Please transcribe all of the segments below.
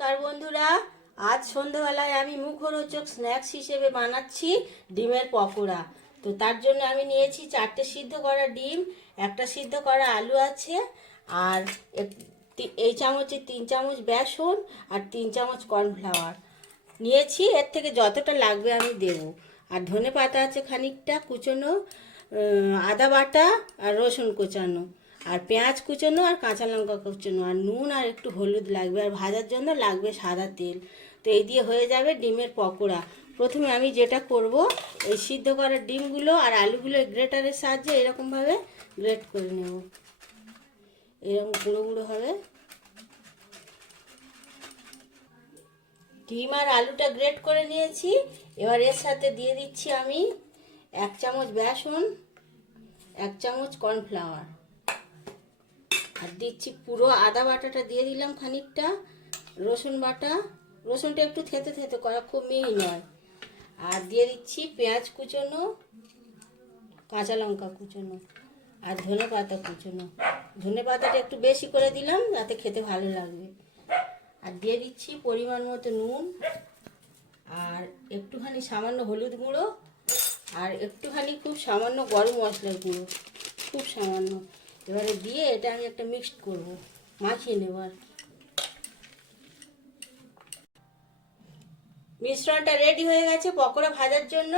নমস্কার বন্ধুরা, আজ সন্ধ্যাবেলায় আমি মুখরোচক স্ন্যাক্স হিসেবে বানাচ্ছি ডিমের পকোড়া। তো তার জন্য আমি নিয়েছি 4টে সিদ্ধ করা ডিম, একটা সিদ্ধ করা আলু আছে, আর এই চামচে 3 চামচ বেসন আর 3 চামচ কর্নফ্লাওয়ার নিয়েছি। এর থেকে যতটা লাগবে আমি দেব। আর ধনে পাতা আছে খানিকটা কুচনো, আদা বাটা আর রসুন কুচানো, আর পেঁয়াজ কুচনো আর কাঁচা লঙ্কা কুচনো, আর নুন আর একটু হলুদ লাগবে, আর ভাজার জন্য লাগবে সাদা তেল। তো এই দিয়ে হয়ে যাবে ডিমের পকোড়া। প্রথমে আমি যেটা করব, এই সিদ্ধ করা ডিমগুলো আর আলুগুলো গ্রেটারের সাহায্যে এরকমভাবে গ্রেট করে নেব। এরকম গুঁড়ো গুঁড়ো হবে। ডিম আর আলুটা গ্রেট করে নিয়েছি। এবার এর সাথে দিয়ে দিচ্ছি আমি 1 চামচ বেসন, 1 চামচ কর্নফ্লাওয়ার, আর দিচ্ছি পুরো আদা বাটাটা দিয়ে দিলাম খানিকটা, রসুন বাটা, রসুনটা একটু থেতে থেতে করা, খুব মিহি নয়, আর দিয়ে দিচ্ছি পেঁয়াজ কুচনো, কাঁচা লঙ্কা কুচনো, আর ধনে পাতা কুচনো। ধনে পাতাটা একটু বেশি করে দিলাম যাতে খেতে ভালো লাগবে। আর দিয়ে দিচ্ছি পরিমাণ মতো নুন, আর একটুখানি সামান্য হলুদ গুঁড়ো, আর একটুখানি খুব সামান্য গরম মশলার গুঁড়ো, খুব সামান্য। এবারে দিয়ে এটা আমি একটা মিক্সড করব, মাখিয়ে নেব। আর মিশ্রণটা রেডি হয়ে গেছে পকোড়া ভাজার জন্য।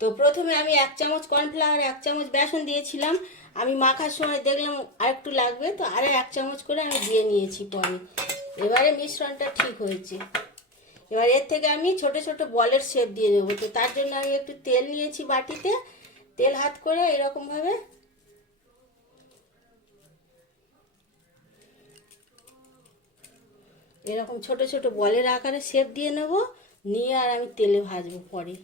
তো প্রথমে আমি 1 চামচ কর্নফ্লাওয়ার 1 চামচ বেসন দিয়েছিলাম। আমি মাখার সময় দেখলাম আর একটু লাগবে, তো আরও 1 চামচ করে আমি দিয়ে নিয়েছি পরে। এবারে মিশ্রণটা ঠিক হয়েছে। এবার এর থেকে আমি ছোট ছোট বলের শেপ দিয়ে দেবো। তো তার জন্য আমি একটু তেল নিয়েছি বাটিতে, তেল হাত করে এরকমভাবে এরকম ছোট ছোট বলের আকারে শেপ দিয়ে নেব, নিয়ে আর আমি তেলে ভাজবো পরে।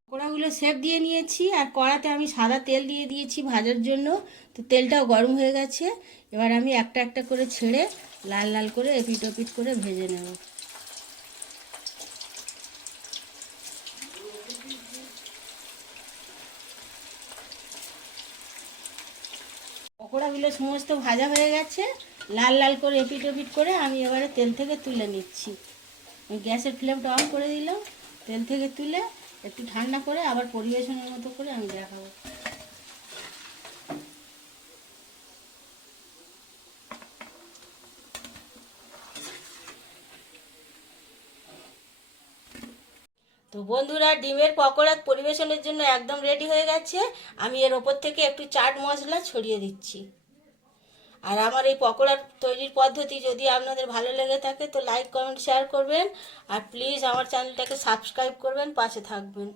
পকোড়াগুলো শেপ দিয়ে নিয়েছি, আর কড়াতে আমি সাদা তেল দিয়ে দিয়েছি ভাজার জন্য। তো তেলটাও গরম হয়ে গেছে। এবার আমি একটা একটা করে ছেড়ে লাল লাল করে এপিট ওপিট করে ভেজে নেব। পকোড়াগুলো সমস্ত ভাজা হয়ে গেছে, লাল লাল করে এপিট ওপিট করে আমি এবারে তেল থেকে তুলে নিচ্ছি। আমি গ্যাসের ফ্লেমটা অন করে দিলাম। তেল থেকে তুলে একটু ঠান্ডা করে আবার পরিবেশনের মতো করে আমি দেখাবো। তো বন্ধুরা, ডিমের পকোড়া পরিবেশনের জন্য একদম রেডি হয়ে গেছে। আমি এর ওপর থেকে একটু চাট মশলা ছড়িয়ে দিচ্ছি। আর আমার এই পকোড়ার তৈরির পদ্ধতি যদি আপনাদের ভালো লেগে থাকে তো লাইক কমেন্ট শেয়ার করবেন, আর প্লিজ আমার চ্যানেলটাকে সাবস্ক্রাইব করবেন, পাশে থাকবেন।